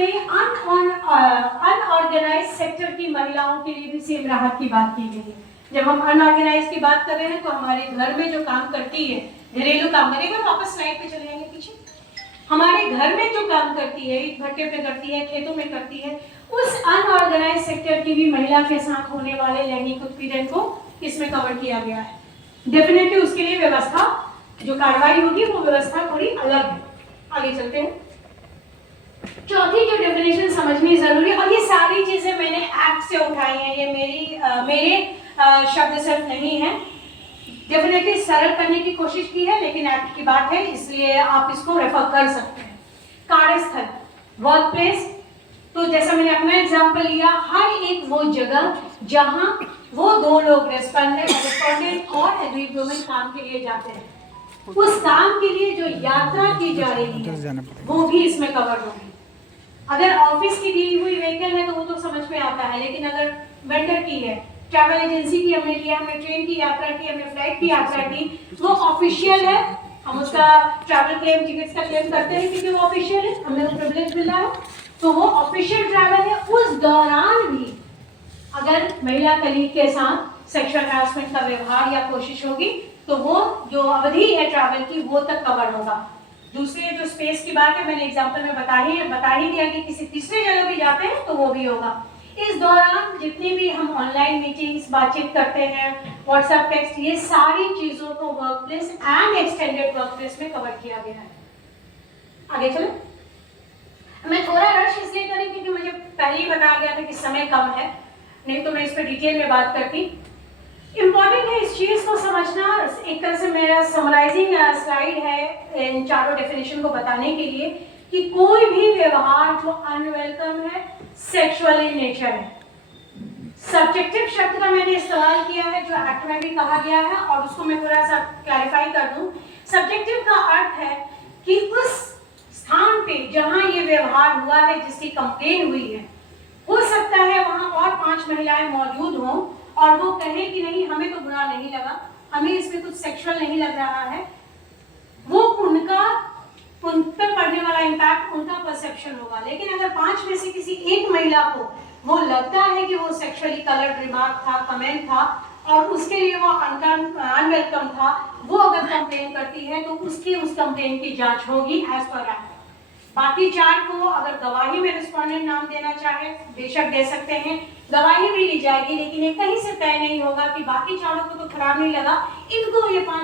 में unorganised sector की महिलाओं के लिए भी सेम राहत की बात की गई है। जब हम अनऑर्गेनाइज की बात कर रहे हैं तो हमारे घर में जो काम करती है, घरेलू काम, एक बार वापस स्लाइड पे चले जाएंगे पीछे। हमारे घर में जो काम करती है, ईंट भट्टे पे करती है, खेतों में करती है, उस अनऑर्गेनाइज सेक्टर की भी महिला के साथ होने वाले लैंगिक उत्पीड़न को इसमें कवर किया गया है। डेफिनेटली उसके लिए व्यवस्था, जो कार्रवाई होगी वो व्यवस्था थोड़ी अलग है। आगे चलते हैं। चौथी जो डेफिनेशन समझनी जरूरी है, और ये सारी चीजें मैंने एक्ट से उठाई हैं, ये मेरे शब्द सिर्फ नहीं है, डेफिनेटली सरल करने की कोशिश की है, लेकिन एक्ट की बात है इसलिए आप इसको रेफर कर सकते हैं। कार्यस्थल, वर्क प्लेस, तो जैसा मैंने अपना एग्जांपल लिया, हर एक वो जगह जहां वो दो लोग रेस्पोंडेंट और एग्रीड वुमेन काम के लिए जाते हैं, उस काम के लिए जो यात्रा की जा रही है वो भी इसमें कवर होगी। अगर ऑफिस की दी हुई व्हीकल है तो वो तो समझ में आता है, लेकिन अगर वेंडर की है, ट्रैवल एजेंसी की हमने लिया, हमने ट्रेन की यात्रा की, हमने फ्लाइट की यात्रा की, वो ऑफिशियल है, हम उसका ट्रैवल क्लेम, टिकट्स का क्लेम करते हैं क्योंकि वो ऑफिशियल है, हमें वो प्रिविलेज मिला है, तो वो ऑफिशियल ट्रैवल है। उस दौरान भी अगर महिला कलीग के साथ सेक्सुअल हैरेसमेंट का व्यवहार या कोशिश होगी तो वो जो अवधि है ट्रैवल की वो तक कवर होगा। दूसरे जो स्पेस की बात है मैंने एग्जांपल में बता ही दिया कि किसी तीसरे जगह भी जाते हैं तो वो भी होगा। इस दौरान जितनी भी हम ऑनलाइन मीटिंग्स, बातचीत करते हैं, व्हाट्सएप, टेक्स्ट, ये सारी चीजों को work place and extended work place में कवर किया गया है। आगे चले। मैं थोड़ा रश इसलिए करी क्योंकि मुझे पहले ही बताया गया था कि समय कम है, नहीं तो मैं इस पर डिटेल में बात करती। इम्पॉर्टेंट है इस चीज को समझना, एक तरह से मेरा समराइजिंग स्लाइड है इन चारों डेफिनेशन को बताने के लिए कि कोई भी व्यवहार जो अनवेलकम है, सेक्सुअल इन नेचर है। सब्जेक्टिव शब्द का मैंने इस्तेमाल किया है जो एक्ट में भी कहा गया है, और उसको मैं थोड़ा सा क्लैरिफाई कर दूं। सब्जेक्टिव का अर्थ है कि उस स्थान पे जहां ये व्यवहार हुआ है, जिसकी कंप्लेन हुई है, हो सकता है वहां और 5 महिलाएं मौजूद हों और वो कहें कि नहीं हमें तो बुरा नहीं लगा, हमें इसमें कुछ सेक्सुअल नहीं लग रहा है, वो उन पर पड़ने वाला इम्पैक्ट उनका परसेप्शन होगा। लेकिन अगर 5 में से किसी एक महिला को वो लगता है कि वो सेक्सुअली कलर्ड रिमार्क था, कमेंट था और उसके लिए वो अनवेलकम था, वो अगर कंप्लेन करती है तो उसकी उस कंप्लेन की जांच होगी एज पर एक्ट। बाकी 4 को अगर गवाही में रिस्पोंडेंट नाम देना चाहे बेशक दे सकते हैं, गवाही भी ली जाएगी, लेकिन ये कहीं से तय नहीं होगा कि बाकी 4 को तो खराब नहीं लगा, इनको ये 5